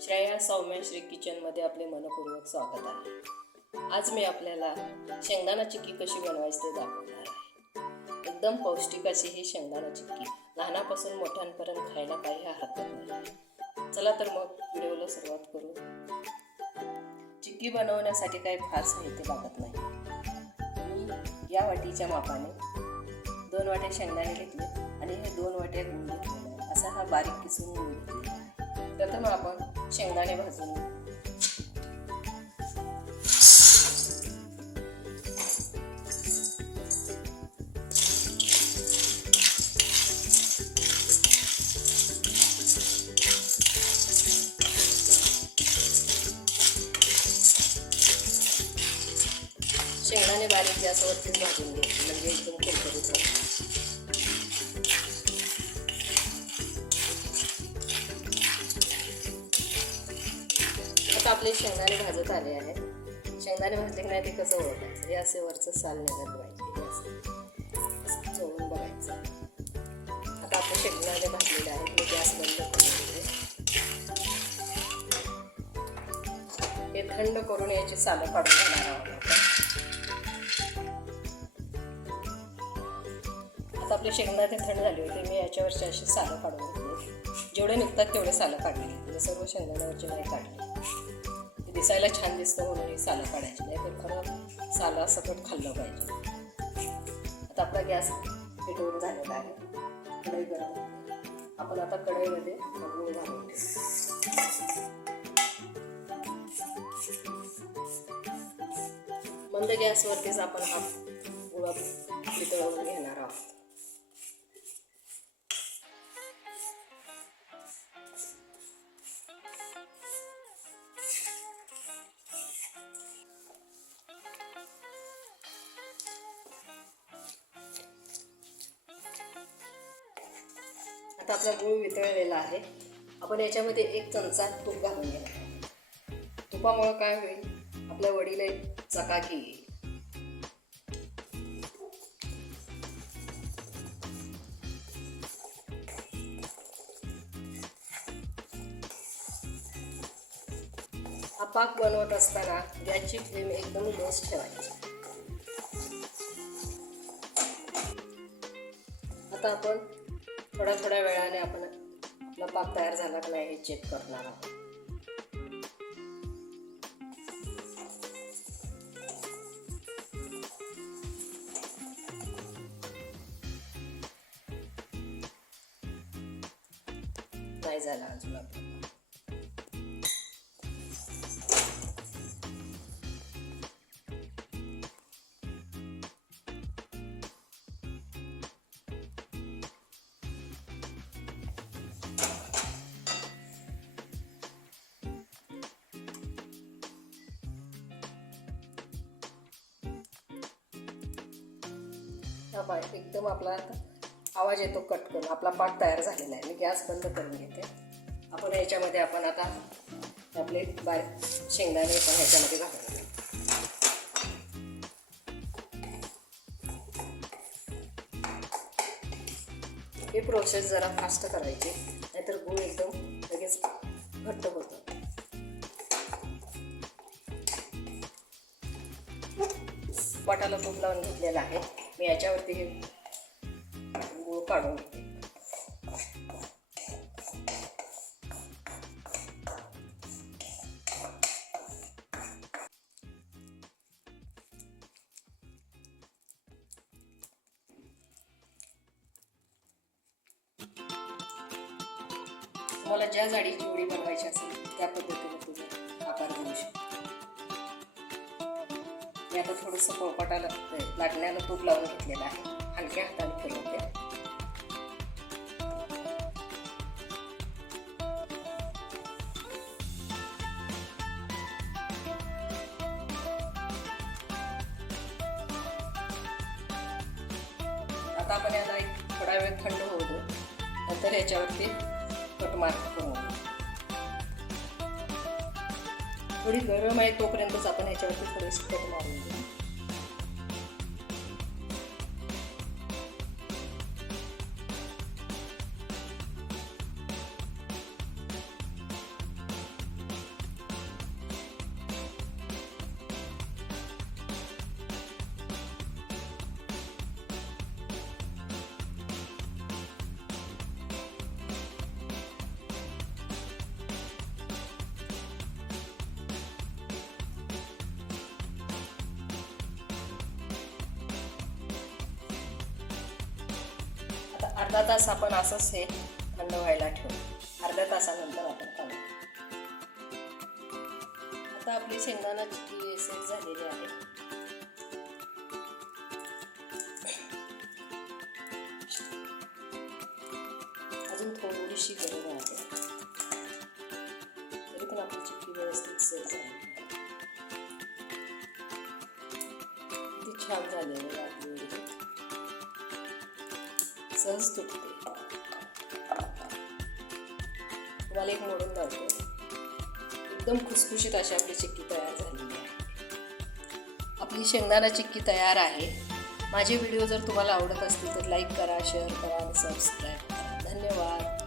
श्रेया सौम्य श्री किचनमध्ये आपले मनपूर्वक स्वागत आहे. आज मी आपल्याला शेंगदाणा चिक्की कशी बनवायची ते दाखवणार आहे. एकदम पौष्टिक अशी ही शेंगदाणा चिक्की लहानापासून मोठ्यांपर्यंत खायला काही हरकत नाही. चला तर मग व्हिडिओला सुरुवात करू. चिक्की बनवण्यासाठी काही फार साहित्य लागत नाही. मी या वाटीच्या मापाने दोन वाट्या शेंगदाणे घेतले आणि हे दोन वाट्या गुळ घेतलेला असा हा बारीक किसून गुळ घेतलेला प्रथम आपण शेंगदाणे भाजून. शेंगदाणे बारीक गॅसवरतीच भाजून घ्यायचे म्हणजे एकदम कुरकुरीत आपले शेंगदाणे भाजत आले आहेत. शेंगदाणे भाजले की नाही ते कसं ओळखायचं हे असे वरचं साल निघत पाहिजे असं चोळून बघायचं. आता आपले शेंगदाणे भाजलेले आहेत मी गॅस बंद करून हे थंड करून याची सालं काढून घेणार आहोत आता आपले शेंगदाणे थंड झाले होते मी याच्यावरची अशी सालं काढून घेतली जेवढे निघतात तेवढे सालं काढली म्हणजे सर्व शेंगदाण्यावरचे नाही काढले. दिसायला छान दिसतं म्हणून ही सालं काढायची. नाही तर खरं सालं सकट खाल्लं पाहिजे. आता आपला गॅस पेटवून झालेला आहे. कढई गरम आपण आता कढईमध्ये गूळ घालून मंद गॅसवरतीच आपण हा गुळा वितळवून घेणार आहोत. आता आपला गूळ वितळलेला आहे. आपण याच्यामध्ये एक चमचा तूप घालून घ्या तुपामुळं काय होईल? आपल्या वडीला एक चकाकी येईल. हा पाक बनवत असताना गॅसची फ्लेम एकदम लोच ठेवायची. आता आपण थोड्या थोड्या वेळाने आपण आपला पाक तयार झाला की नाही हे चेक करणार आहोत. नाही झाला अजून आपला. हा पाय एकदम आपला आवाज येतो कटकन आपला पाक तयार झालेला आहे. मी गॅस बंद करून घेते. आपण याच्यामध्ये आपण आता आपले बाय शेंगदाणे पण ह्याच्यामध्ये घालून हे प्रोसेस जरा फास्ट करायची. नाहीतर गूळ एकदम लगेच घट्ट होतो. वाटाला तूप लावून घेतलेलं आहे. मी याच्यावरती हे गूळ काढून घेते. मला ज्या जाडीची उडी बनवायची असेल त्या पद्धतीने तुम्ही आकार देऊ शकता. मी आता थोडंसं पोळपाटाला लाटण्याला तूप लावून घेतलेलं आहे. हलक्या हाताने फिरवते. आता आपण याला एक थोडा वेळ थंड होऊ देऊ. नंतर याच्यावरती कट मार्क करून थोडी गरम आहे तोपर्यंतच आपण ह्याच्यावरती थोडीशी कट मारून घेऊ. अर्धा तास आपण असंच हे थंड व्हायला ठेवू. अर्ध्या तासानंतर आपण काढू आता आपली शेंगदाणा चिक्की सेट झालेली आहे. अजून थोडीशी गरज आहे तरी पण आपली चिक्की व्यवस्थित सेट झाली किती छान झालेली आहे. आपली सहज तुटते तुम्हाला एक मोडून दाखवते. एकदम खुसखुशीत अशी आपली चिक्की तयार झालेली आहे. आपली शेंगदाणा चिक्की तयार आहे. माझे व्हिडिओ जर तुम्हाला आवडत असतील तर लाईक करा शेअर करा आणि सबस्क्राईब करा.